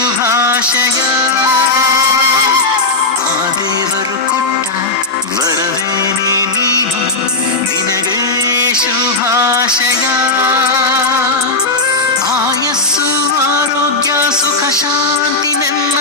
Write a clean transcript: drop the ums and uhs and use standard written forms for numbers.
ಶುಭಾಶಯ. ಆ ದೇವರು ಕೊಟ್ಟ ವರವೇನೆ ನೀನು, ನಿನಗೆ ಶುಭಾಶಯ. ಆಯಸ್ಸು ಆರೋಗ್ಯ ಸುಖ ಶಾಂತಿ ನೆಮ್ಮದಿ